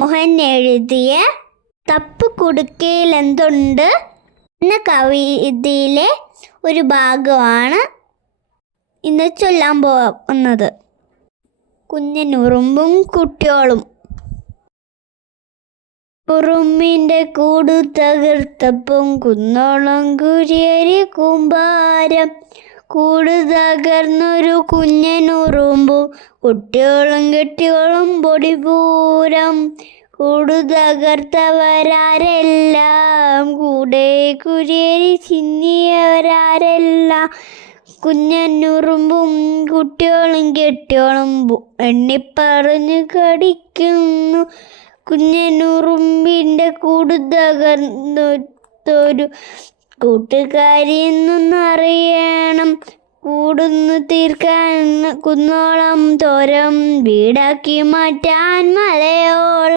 മോഹൻ എഴുതിയ തപ്പ് കുടുക്കയിൽ എന്തുണ്ട് എന്ന കവിതയിലെ ഒരു ഭാഗമാണ് ഇന്ന് ചൊല്ലാൻ പോകുന്നത്. കുഞ്ഞനുറുമ്പും കുട്ടിയോളും. ഉറുമ്പിൻ്റെ കൂടു തകർത്തപ്പം കുന്നോളം കുരിയരി കൂമ്പാരം. കൂട് തകർന്നൊരു കുഞ്ഞനുറുമ്പും കുട്ടിയോളും കെട്ടിയോളും പൊടിപൂരം. കൂടു തകർത്തവരാരെല്ലാം കൂടെ കുരിയരി ചിന്നിയവരാരെല്ലാം. കുഞ്ഞനുറുമ്പും കുട്ടിയോളും കെട്ടിയോളും എണ്ണിപ്പറഞ്ഞു കടിക്കുന്നു. കുഞ്ഞനുറുമ്പിൻ്റെ കൂടു തകർന്നൊരു കൂട്ടുകാരിയെന്നറിയണം. കൂടുന്നു തീർക്കാൻ കുന്നോളം തോരം വീടാക്കി മാറ്റാൻ മലയോളം.